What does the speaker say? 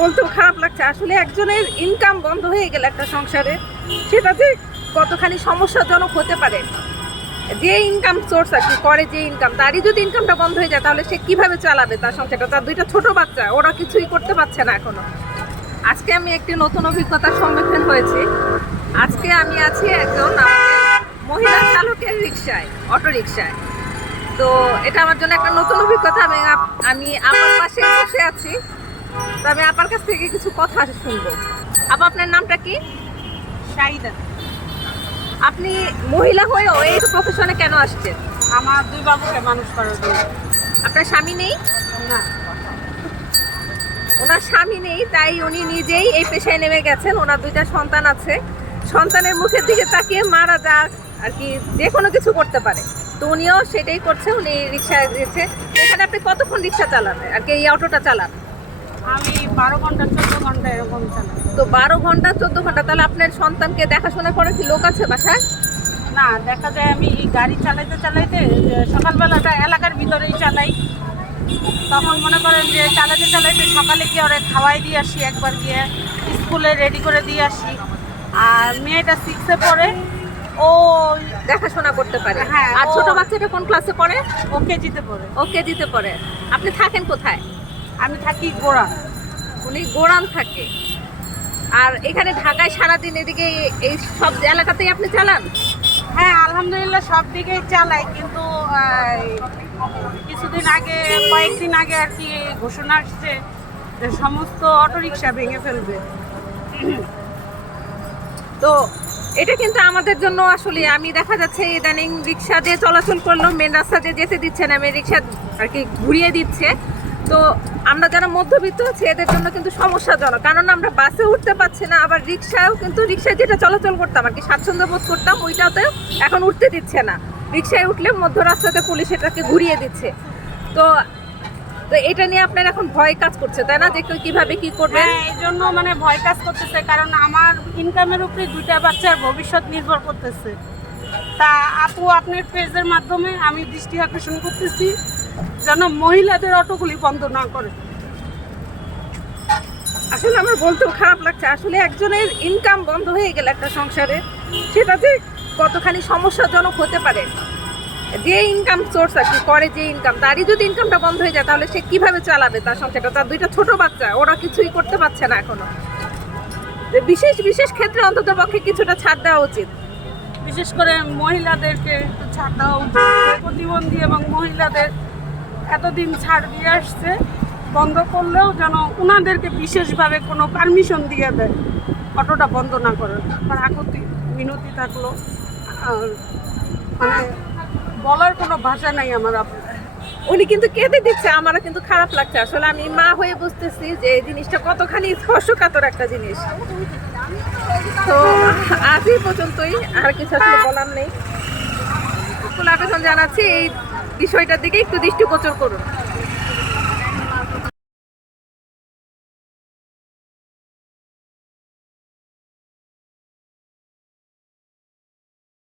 বলতেও খারাপ লাগছে, আসলে একজনের ইনকাম বন্ধ হয়ে গেলে একটা সংসারে সেটা যে কতখানি সমস্যাজনক হতে পারে। যে ইনকাম সোর্স আর কি করে, যে ইনকাম, তারই যদি ইনকামটা বন্ধ হয়ে যায় তাহলে সে কিভাবে চালাবে তার সংসারটা? তার দুইটা ছোট বাচ্চা, ওরা কিছুই করতে পারছে না এখনো। আজকে আমি একটি নতুন অভিজ্ঞতার সম্মুখীন হয়েছি। আজকে আমি আছি একজন আমাদের মহিলা চালকের রিক্সায়, অটো রিক্সায়। তো এটা আমার জন্য একটা নতুন অভিজ্ঞতা। আমি আমার পাশে বসে আছি, তো আমি আপনার কাছ থেকে কিছু কথা শুনবো। আপা, আপনার নামটা কি? শাহিদা। আপনি মহিলা হয়েও এই প্রফেশনে কেন আসছেন? আমার দুই বাবুকে মানুষ করার জন্য। আপনার স্বামী নেই? না, ওনার স্বামী নেই, তাই উনি নিজেই এই পেশায় নেমে গেছেন। ওনার দুইটা সন্তান আছে, সন্তানের মুখের দিকে তাকিয়ে মারা যাক আর কি, যে কোনো কিছু করতে পারে। তো উনিও সেটাই করছে, উনি রিক্সা দিয়েছে। এখানে আপনি কতক্ষণ রিক্সা চালান আর কি, এই অটোটা চালান? আমি 12 ঘন্টা 14 ঘন্টা এরকম চালাই। তো 12 ঘন্টা 14 ঘন্টা, তাহলে আপনার সন্তানকে দেখাশোনা করে কি লোক আছে বাসায়? না, দেখা যায় আমি গাড়ি চালাইতে চালাইতে সকালবেলাটা এলাকার ভিতরেই চালাই। তখন মনে করেন যে চালাতে চালাইতে সকালে গিয়ে ওরা খাওয়াই দিয়ে আসি, একবার গিয়ে স্কুলে রেডি করে দিয়ে আসি। আর মেয়েটা 6-এ পড়ে, ও দেখাশোনা করতে পারে। হ্যাঁ, আর ছোট বাচ্চাটা কোন ক্লাসে পড়ে? ও কেজিতে পড়ে। ও কেজিতে পড়ে। আপনি থাকেন কোথায়? আমি থাকি গোড়া। উনি গোরান থাকে। আর এখানে ঢাকায় সারাদিন এদিকে এই সব এলাকাতেই আপনি চালান? হ্যাঁ, আলহামদুলিল্লাহ সব দিকেই চালাই, কিন্তু কিছুদিন আগে, কয়েকদিন আগে আর কি ঘোষণা আসছে যে সমস্ত অটোরিকশা ভেঙে ফেলবে। তো এটা কিন্তু আমাদের জন্য আসলে, আমি দেখা যাচ্ছে ইদানিং রিক্সা দিয়ে চলাচল করলেও মেন রাস্তা দিয়ে যেতে দিচ্ছে না, রিক্সা আর কি ঘুরিয়ে দিচ্ছে। তো আমরা যারা মধ্যবিত্ত আছি এদের জন্য কিন্তু সমস্যাজনক, কারণ আমরা বাসে উঠতে পারছি না, আবার রিক্সায়ও কিন্তু, রিক্সায় যেটা চলাচল করতাম আর কি, স্বাচ্ছন্দ্য বোধ করতাম, ওইটাতেও এখন উঠতে দিচ্ছে না। রিক্সায় উঠলে মধ্য রাস্তাতে পুলিশ এটাকে ঘুরিয়ে দিচ্ছে। তো তো এটা নিয়ে আপনার এখন ভয় কাজ করছে, তাই না, যে কিভাবে কি করবেন? হ্যাঁ, এই জন্য মানে ভয় কাজ করতেছে, কারণ আমার ইনকামের উপরে দুইটা বাচ্চার ভবিষ্যৎ নির্ভর করতেছে। তা আপু, আপনার পেজের মাধ্যমে আমি দৃষ্টি আকর্ষণ করতেছি যেন মহিলাদের অটোগুলি বন্ধ না করে। আসলে আমার বলতেও খারাপ লাগছে, আসলে একজনের ইনকাম বন্ধ হয়ে গেলে একটা সংসারে সেটা যে কতখানি সমস্যাজনক হতে পারে। যে ইনকাম সোর্স আর কি করে, যে ইনকাম, তারই যদি ইনকামটা বন্ধ হয়ে যায় তাহলে সে কিভাবে চালাবে তার সংসারটা? তার দুইটা ছোট বাচ্চা, ওরা কিছুই করতে পারছে না এখনো। বিশেষ বিশেষ ক্ষেত্রে অন্তত পক্ষে কিছুটা ছাড় দেওয়া উচিত। বিশেষ করে মহিলাদেরকে একটু ছাড় দেওয়া উচিত। প্রতিবন্ধী এবং মহিলাদের এতদিন ছাড় দিয়ে আসছে, বন্ধ করলেও যেন ওনাদেরকে বিশেষভাবে কোনো পারমিশন দিয়ে দেয় অটোটা বন্ধ না করে। তার আকুতি মিনতি থাকলো, আর মানে বলার কোনো ভাষা নাই আমার আপনার। উনি কিন্তু কেঁদে দিচ্ছে, আমারও কিন্তু খারাপ লাগছে। আসলে আমি মা হয়ে বুঝতেছি যে এই জিনিসটা কতখানি স্পর্শকাতর একটা জিনিস। তো আজ এই পর্যন্তই, আর কিছু আসলে বলার নেই। আবেদন জানাচ্ছি এই বিষয়টার দিকে একটু দৃষ্টিগোচর করুন।